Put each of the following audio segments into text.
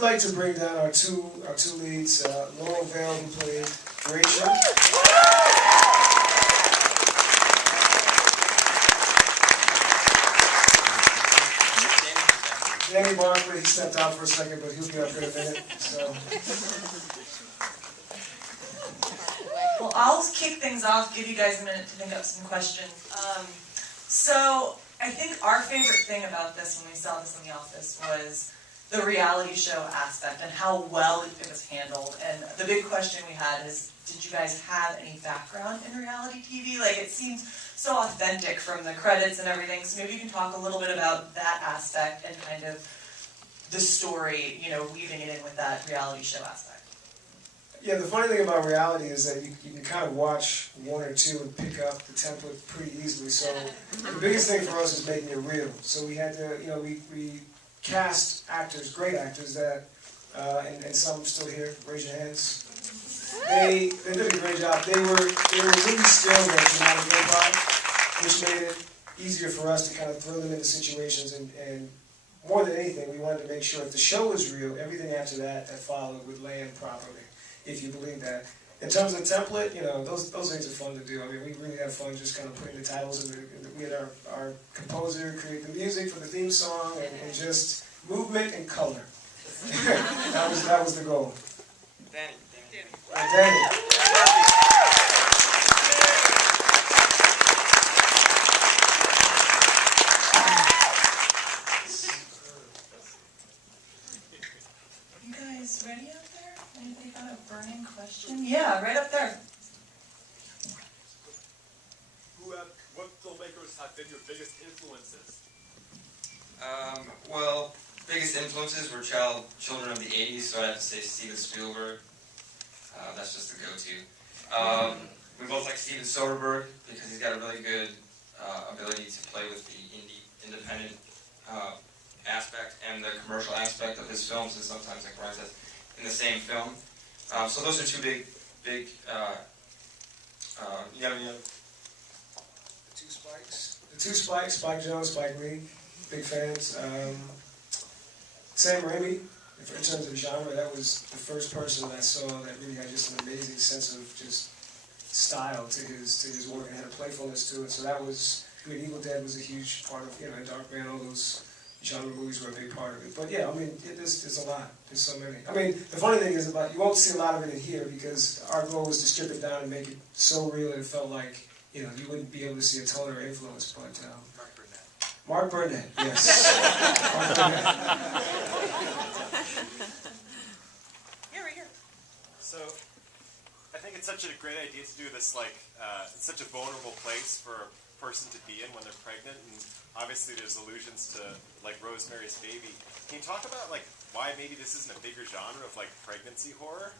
would like to bring down our two leads, Laurel Vale, who played Rachel. Danny Barkley, he stepped out for a second, but he'll be up in a minute. So. Well, I'll kick things off, give you guys a minute to think up some questions. So I think our favorite thing about this when we saw this in the office was the reality show aspect and how well it was handled. And the big question we had is, did you guys have any background in reality TV? Like, it seems so authentic from the credits and everything. So maybe you can talk a little bit about that aspect and kind of the story, you know, weaving it in with that reality show aspect. Yeah, the funny thing about reality is that you can kind of watch one or two and pick up the template pretty easily. So the biggest thing for us is making it real. So we had to, you know, we cast actors, great actors that, and some still here, raise your hands. They did a great job. They were really skilled at dramatic improv, which made it easier for us to kind of throw them into situations. And more than anything, we wanted to make sure if the show was real, everything after that followed would land properly, if you believe that. In terms of the template, you know, those things are fun to do. I mean, we really have fun just kind of putting the titles in. We had our composer create the music for the theme song and just movement and color. that was the goal. Danny. Danny. You guys ready up there? Anybody got a burning question? Yeah, right up there. What filmmakers have been your biggest influences? Well, biggest influences were children of the 80s, so I have to say Steven Spielberg. That's just the go-to. We both like Steven Soderbergh because he's got a really good ability to play with the independent aspect and the commercial aspect of his films, and sometimes, like Brian says, in the same film. So those are two big. You got any other? The two Spikes, Spike Jones, Spike Lee, big fans. Sam Raimi, in terms of genre, that was the first person that I saw that really had just an amazing sense of just style to his work and had a playfulness to it. So that was, I mean, Evil Dead was a huge part of, you know, Darkman, all those genre movies were a big part of it. But yeah, I mean, there's a lot. There's so many. I mean, the funny thing is you won't see a lot of it in here because our goal was to strip it down and make it so real it felt like, you know, you wouldn't be able to see a tone or influence. But Mark Burnett, yes. Mark Burnett. Right here. So, I think it's such a great idea to do this, like, it's such a vulnerable place for a person to be in when they're pregnant, and obviously there's allusions to, like, Rosemary's Baby. Can you talk about, like, why maybe this isn't a bigger genre of, like, pregnancy horror?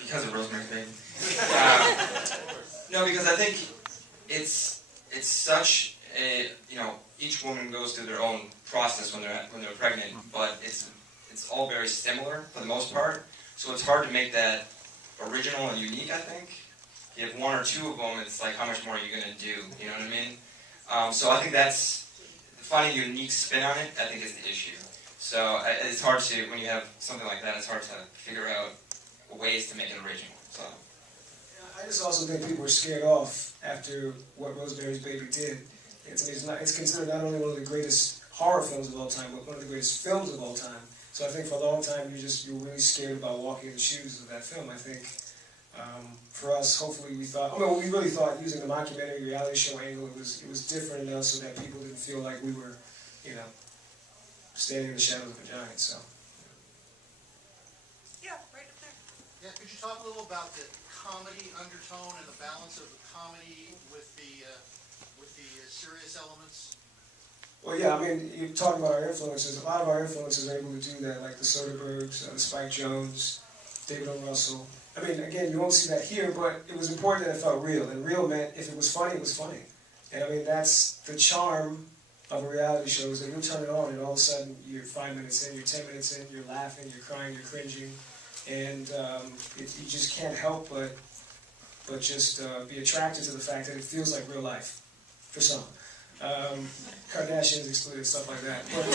Because of Rosemary's Baby. No, because I think it's such a, you know, each woman goes through their own process when they're pregnant, but it's all very similar for the most part. So it's hard to make that original and unique, I think. If you have one or two of them, it's like, how much more are you going to do? You know what I mean? So I think that's, finding a unique spin on it, I think is the issue. So it's hard to, when you have something like that, it's hard to figure out ways to make it original. So. I just also think people were scared off after what Rosemary's Baby did. It's considered not only one of the greatest horror films of all time, but one of the greatest films of all time. So I think for a long time you're really scared about walking in the shoes of that film. I think for us, hopefully we really thought using the mockumentary reality show angle, it was different enough so that people didn't feel like we were, you know, standing in the shadows of a giant. So. Yeah, right up there. Yeah, could you talk a little about the comedy undertone and the balance of the comedy with the serious elements? Well, yeah, I mean, you're talking about our influences. A lot of our influences are able to do that, like the Soderberghs, the Spike Jones, David O. Russell. I mean, again, you won't see that here, but it was important that it felt real. And real meant if it was funny, it was funny. And I mean, that's the charm of a reality show, is that you'll turn it on and all of a sudden you're 5 minutes in, you're 10 minutes in, you're laughing, you're crying, you're cringing. And you just can't help but just be attracted to the fact that it feels like real life, for some. Kardashians excluded, stuff like that. But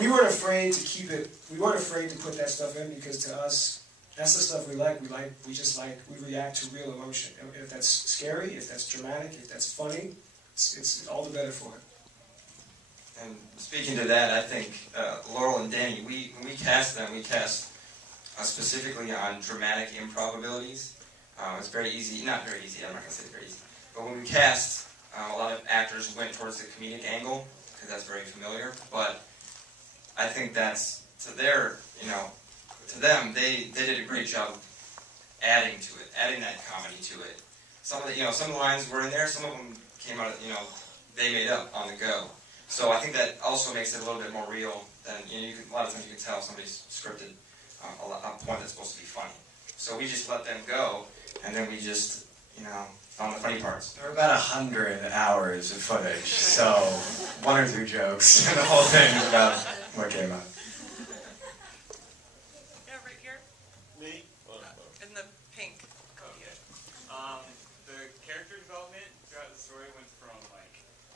we weren't afraid to keep it. We weren't afraid to put that stuff in because to us, that's the stuff we like. We react to real emotion. If that's scary, if that's dramatic, if that's funny, it's all the better for it. And speaking to that, I think Laurel and Danny, when we cast them, we cast specifically on dramatic improv abilities. It's very easy, not very easy, I'm not going to say very easy, but when we cast, a lot of actors went towards the comedic angle, because that's very familiar, but I think that's, to their, to them, they did a great job adding to it, adding that comedy to it. Some of the lines were in there, some of them came out, they made up on the go. So I think that also makes it a little bit more real than, a lot of times you can tell somebody's scripted a point that's supposed to be funny. So we just let them go, and then we just, found the funny parts. There were about 100 hours of footage, so 1 or 2 jokes, and the whole thing is about what came out. Yeah, right here, Me? in the pink. Okay. The character development throughout the story went from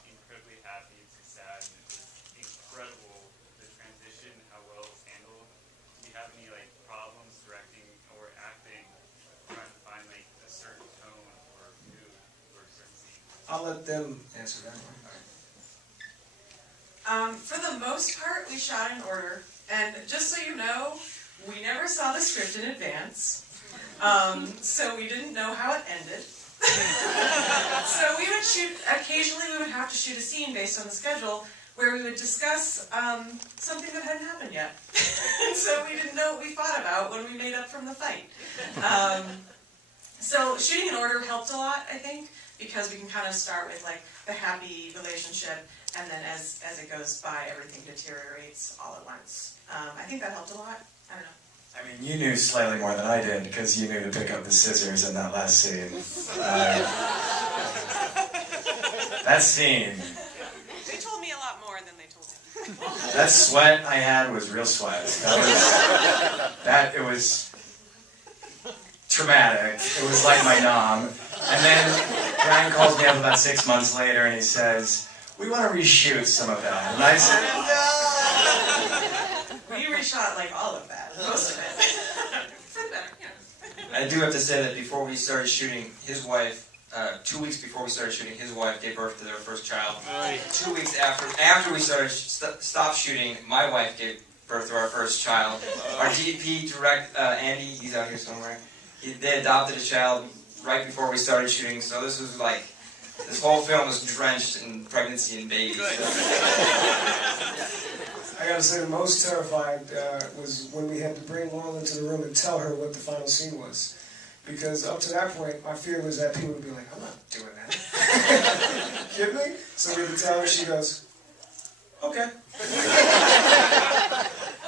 incredibly happy to sad, and it was incredible the transition, how well it was handled. Do you have any problems directing or acting, trying to find a certain tone or mood for a certain scene? I'll let them answer that one. For the most part, we shot in order, and just so you know, we never saw the script in advance, so we didn't know how it ended. So we would shoot, occasionally we would have to shoot a scene based on the schedule where we would discuss something that hadn't happened yet. So we didn't know what we thought about when we made up from the fight. So shooting in order helped a lot, I think, because we can kind of start with the happy relationship, and then as it goes by, everything deteriorates all at once. I think that helped a lot. I don't know. I mean, you knew slightly more than I did, because you knew to pick up the scissors in that last scene. That scene, They told me a lot more than they told him. that sweat I had was real sweat. It was traumatic. It was like my nom. And then Brian calls me up about 6 months later and he says, "We want to reshoot some of that." And I said, "No!" We reshot all of that, most of it. For the better, I do have to say that before we started shooting, his wife, 2 weeks before we started shooting, his wife gave birth to their first child. 2 weeks after we started stopped shooting, my wife gave birth to our first child. Our DP Andy, he's out here somewhere. They adopted a child right before we started shooting, so this was this whole film was drenched in pregnancy and babies. I gotta say, the most terrified was when we had to bring Laurel into the room and tell her what the final scene was. Because up to that point, my fear was that people would be like, "I'm not doing that." Kidding me? So we had to tell her, she goes, "Okay." Well,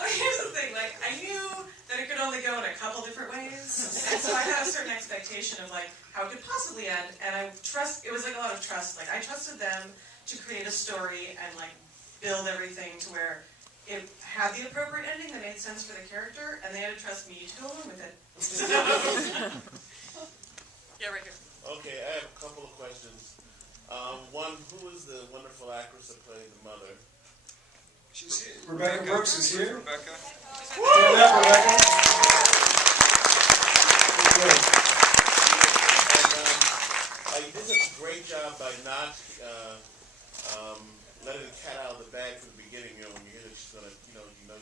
here's the thing, I knew that it could only go in a couple different ways, and so I had a certain expectation of how it could possibly end, and it was a lot of trust. I trusted them to create a story and build everything to where it had the appropriate ending that made sense for the character, and they had to trust me to go along with it. Yeah, right here. Okay, I have a couple of questions. One, who is the wonderful actress that played the mother? She's here. Rebecca Brooks is here. Rebecca. Stand up, Rebecca. Good. And you did a great job by not letting the cat out of the bag from the beginning. When you hear that she's gonna,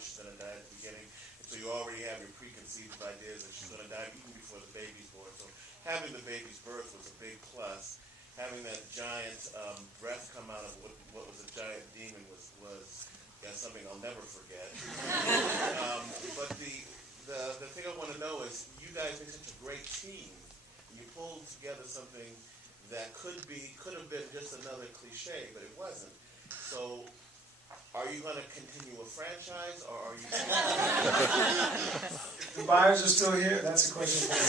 she's gonna die at the beginning, so you already have your preconceived ideas that she's gonna die even before the baby's born. So having the baby's birth was a big plus. Having that giant breath come out of what was a giant demon was something I'll never forget. But the thing I want to know is, you guys make such a great team. You pulled together something that could have been just another cliche, but it wasn't. So, are you going to continue a franchise, or are you? The buyers are still here. That's a question for you.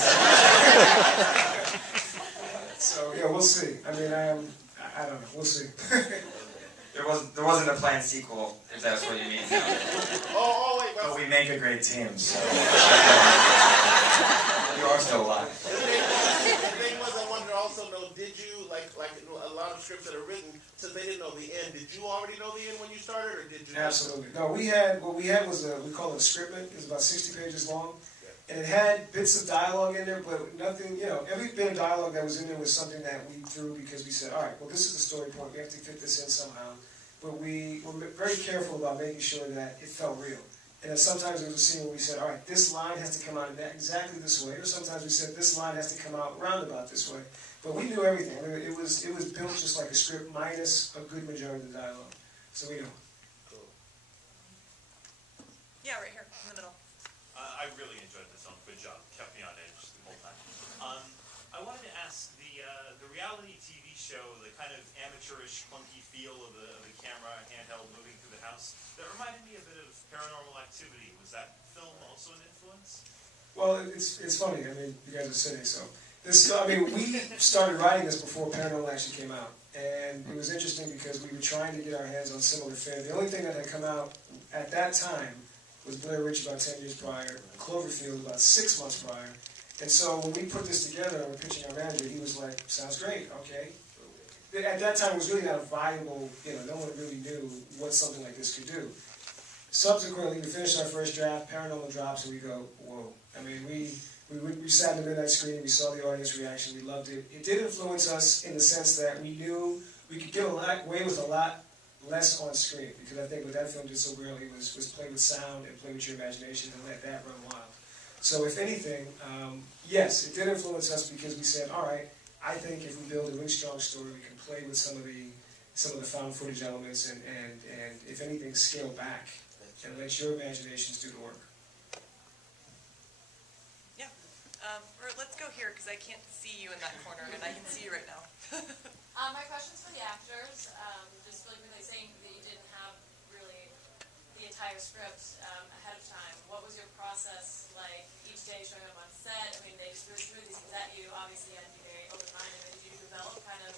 So yeah, we'll see. I mean, I don't know. We'll see. There wasn't a planned sequel, if that's what you mean. No. Wait. But we make a great team, so. You are still alive. The thing was, I wanted to also know, did you, like a lot of scripts that are written, to they didn't know the end. Did you already know the end when you started, or did you? Absolutely. No, what we had was we call it a scriptment. It was about 60 pages long. And it had bits of dialogue in there, but nothing, every bit of dialogue that was in there was something that we threw because we said, all right, well, this is the story point. We have to fit this in somehow. But we were very careful about making sure that it felt real. And then sometimes there was a scene where we said, all right, this line has to come out exactly this way. Or sometimes we said, this line has to come out roundabout this way. But we knew everything. I mean, it was built just like a script minus a good majority of the dialogue. So we know. Cool. Yeah, right here, in the middle. I really enjoyed this film. Good job. Kept me on edge the whole time. I wanted to ask, the reality TV show, the kind of amateurish, clunky feel of the camera, handheld, moving through the house, that reminded me a bit of Paranormal Activity. Was that film also an influence? Well, it's funny. I mean, you guys are sitting, so. We started writing this before Paranormal actually came out. And it was interesting because we were trying to get our hands on similar fare. The only thing that had come out at that time was Blair Witch about 10 years prior, Cloverfield about 6 months prior. And so when we put this together and we're pitching our manager, he was like, sounds great, okay. At that time it was really not a viable, no one really knew what something like this could do. Subsequently, we finished our first draft, Paranormal drops, and we go, whoa. I mean, we sat in the midnight screening, we saw the audience reaction, we loved it. It did influence us in the sense that we knew we could get away with a lot less on screen, because I think what that film did so brilliantly was play with sound and play with your imagination and let that run wild. So if anything, yes, it did influence us because we said, all right, I think if we build a really strong story, we can play with some of the found footage elements and if anything, scale back and let your imaginations do the work. Yeah. Or let's go here because I can't see you in that corner, and I can see you right now. My question's for the actors. Just really saying that you didn't have really the entire script ahead of time. What was your process like each day showing up on set? I mean, they just threw these things at you. Obviously, you had to be very open-minded. Did you develop kind of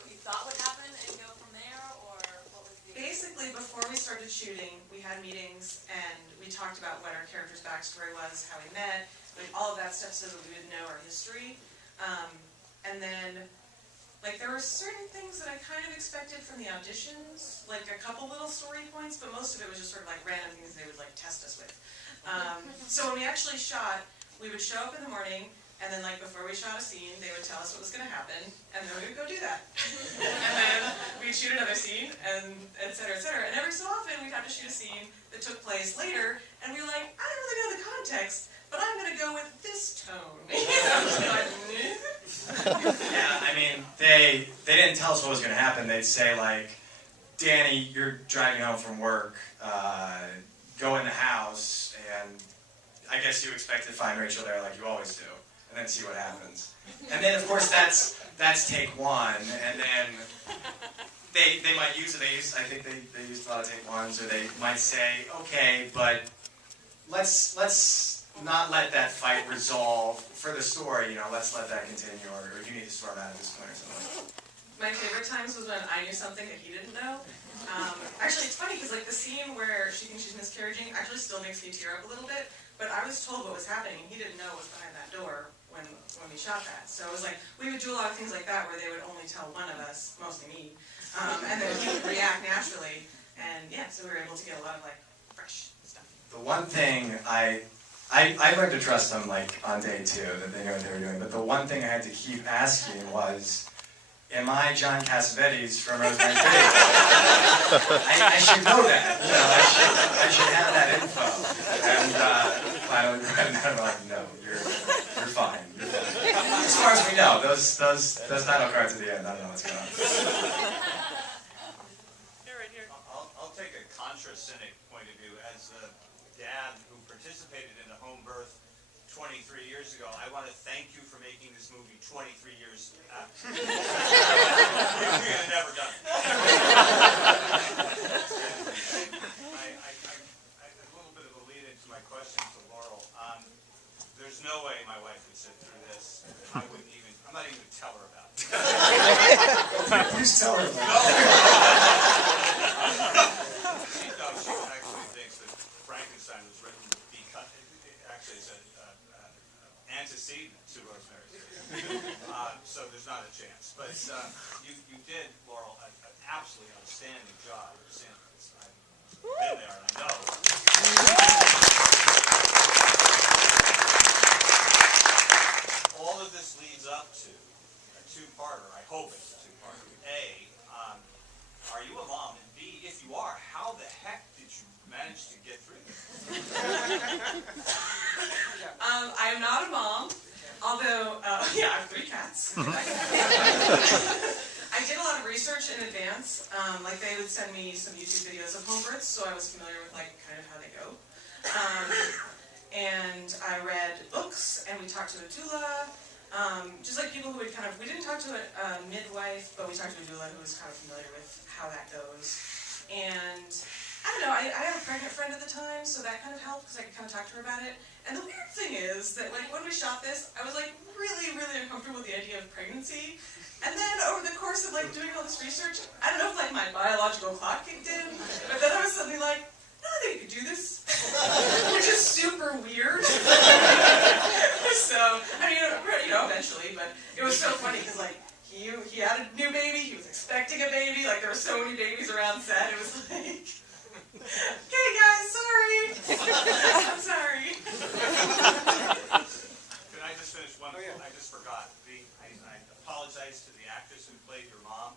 what you thought would happen and go from there, or what was the... Basically, before we started shooting, we had meetings and we talked about what our character's backstory was, how we met, all of that stuff so that we would know our history. And then, there were certain things that I kind of expected from the auditions, like a couple little story points, but most of it was just sort of random things they would test us with. So when we actually shot, we would show up in the morning, and then before we shot a scene, they would tell us what was going to happen, and then we would go do that. And then we'd shoot another scene, and et cetera, et cetera. And every so often, we'd have to shoot a scene that took place later, and we were like, I don't really know the context, but I'm going to go with this tone. Yeah, I mean, they didn't tell us what was going to happen. They'd say, Danny, you're driving home from work, go in the house, and I guess you expect to find Rachel there like you always do, and then see what happens. And then, of course, that's take one, and then they might use it. I think they used a lot of take ones, or they might say, okay, but let's not let that fight resolve for the story, let's let that continue, or you need to storm out at this point or something. My favorite times was when I knew something that he didn't know. Actually, it's funny because the scene where she thinks she's miscarriaging actually still makes me tear up a little bit, but I was told what was happening. He didn't know what was behind that door when we shot that. So it was we would do a lot of things like that where they would only tell one of us, mostly me, and then he would react naturally. And yeah, so we were able to get a lot of fresh stuff. The one thing I learned to trust them on day 2, that they knew what they were doing. But the one thing I had to keep asking was, am I John Cassavetes from Rosemary's Baby? I should know that. I should have that info. And finally, I'm like, no, you're fine. You're fine. As far as we know, those title cards at the end, I don't know what's going on. Here, right here. I'll take a contra-cynic point of view. As a dad who participated in a home birth 23 years ago, I want to thank you for making this movie 23 years after. We would have never done it. A little bit of a lead into my question to Laurel. There's no way my wife would sit through this. I'm not even going to tell her about it. Please tell her about it. She actually thinks that Frankenstein was written because, actually it's an antecedent to Rosemary's Baby. so there's not a chance. But you did, Laurel, an absolutely outstanding job at Santos. I've been there and I know. All of this leads up to a two-parter. I hope it's a two-parter. A, are you a mom? And B, if you are, how the heck did you manage to get through this? I'm not a mom, although, yeah, I have 3 cats. I did a lot of research in advance. Like they would send me some YouTube videos of home births, so I was familiar with like kind of how they go. And I read books, and we talked to a doula. Just like people who would kind of, we didn't talk to a midwife, but we talked to a doula who was kind of familiar with how that goes. And I don't know, I had a pregnant friend at the time, so that kind of helped because I could kind of talk to her about it. And the weird thing is that like when we shot this, I was like really, really uncomfortable with the idea of pregnancy. And then over the course of like doing all this research, I don't know if like my biological clock kicked in, but then I was suddenly like, no, I think you could do this. Which is super weird. So, I mean, eventually, but it was so funny because like he had a new baby, he was expecting a baby, like there were so many babies around set, it was like, okay guys, sorry. I'm sorry. Can I just finish one? I just forgot. I apologize to the actress who played your mom.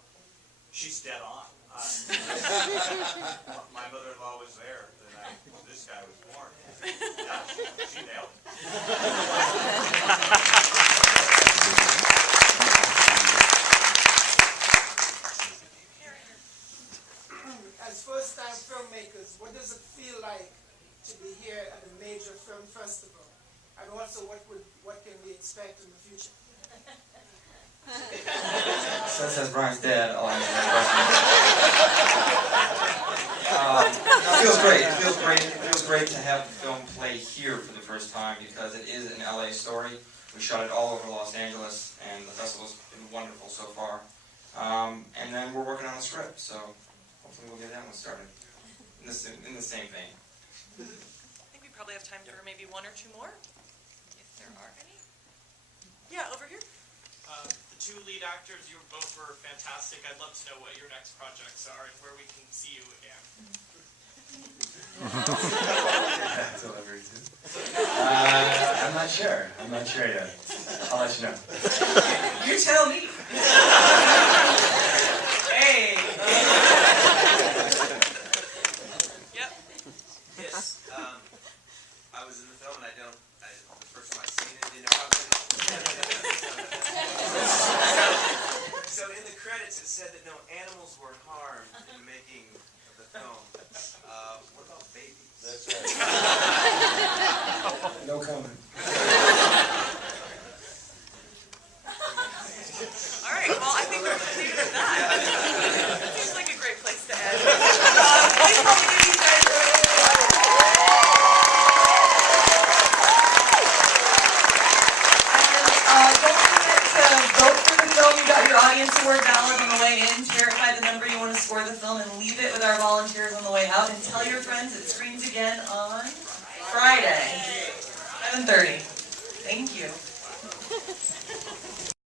She's dead on. My mother-in-law was there the night this guy was born. Yeah, she nailed it. As first-time filmmakers, what does it feel like to be here at a major film festival? And also, what can we expect in the future? Since Brian's dead, I'll answer that question. It feels great. It feels great to have the film play here for the first time because it is an LA story. We shot it all over Los Angeles, and the festival's been wonderful so far. And then we're working on a script, so hopefully we'll get that one started in the same vein. I think we probably have time for maybe 1 or 2 more, if there are any. Yeah, over here. The 2 lead actors, you both were fantastic. I'd love to know what your next projects are and where we can see you again. Delivery too. I'm not sure. I'm not sure yet. I'll let you know. You tell me. Hey. Yep. Yes. I was in the film, and the first time I seen it, didn't know I was in it. So in the credits, it said that no animals were harmed in the making of the film. What about babies? That's right. No comment. All right, well, I think we're going to leave it at that. Seems like a great place to end. Please help me give you guys a round of applause. Don't forget to vote for the film. You got your audience award ballot on the way in. Verify the number you want to score the film and leave it with our volunteers on the way out. And tell your friends it screens again on Friday, 7:30. Thank you.